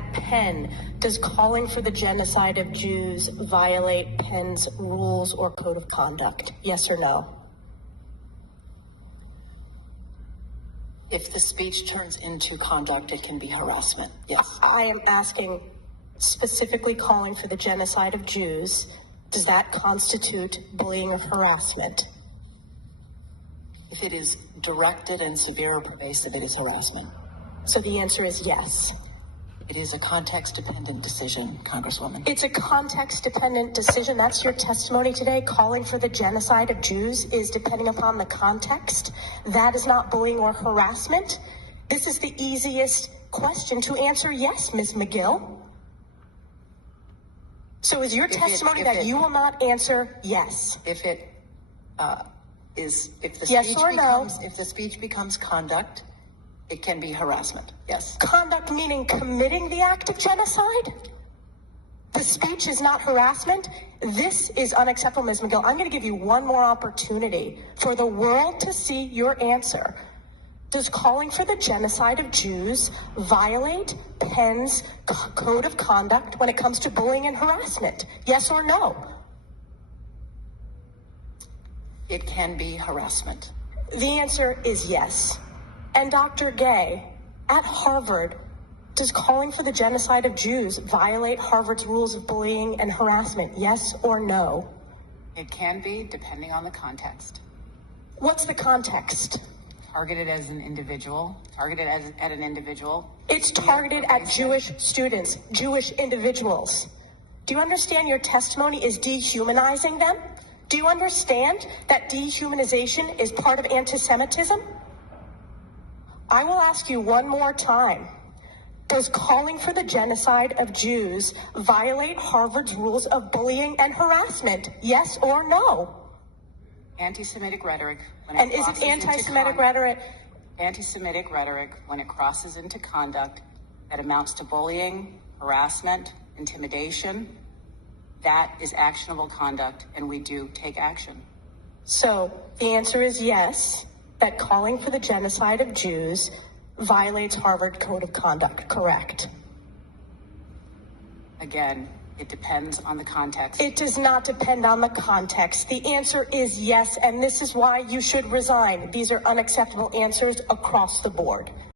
at Penn, does calling for the genocide of Jews violate Penn's rules or code of conduct? Yes or no? If the speech turns into conduct, it can be harassment. Yes. I am asking specifically calling for the genocide of Jews. Does that constitute bullying or harassment? If it is directed and severe or pervasive, it is harassment. So the answer is yes. It is a context-dependent decision, Congresswoman. It's a context-dependent decision. That's your testimony today. Calling for the genocide of Jews is depending upon the context. That is not bullying or harassment. This is the easiest question to answer yes, Ms. McGill. So is your testimony that you will not answer yes? If it if the yes speech or no? If the speech becomes conduct, it can be harassment. Yes. Conduct meaning committing the act of genocide? The speech is not harassment? This is unacceptable, Ms. McGill. I'm going to give you one more opportunity for the world to see your answer. Does calling for the genocide of Jews violate Penn's code of conduct when it comes to bullying and harassment? Yes or no? It can be harassment. The answer is yes. And Dr. Gay, at Harvard, does calling for the genocide of Jews violate Harvard's rules of bullying and harassment? Yes or no? It can be, depending on the context. What's the context? Targeted as an individual, at an individual. It's targeted at Jewish students, Jewish individuals. Do you understand your testimony is dehumanizing them? Do you understand that dehumanization is part of anti-Semitism? I will ask you one more time. Does calling for the genocide of Jews violate Harvard's rules of bullying and harassment? Yes or no? Anti-Semitic rhetoric. And is it anti-Semitic rhetoric? Anti-Semitic rhetoric, when it crosses into conduct that amounts to bullying, harassment, intimidation, that is actionable conduct, and we do take action. So the answer is yes, that calling for the genocide of Jews violates Harvard Code of Conduct, correct? Again, it depends on the context. It does not depend on the context. The answer is yes, and this is why you should resign. These are unacceptable answers across the board.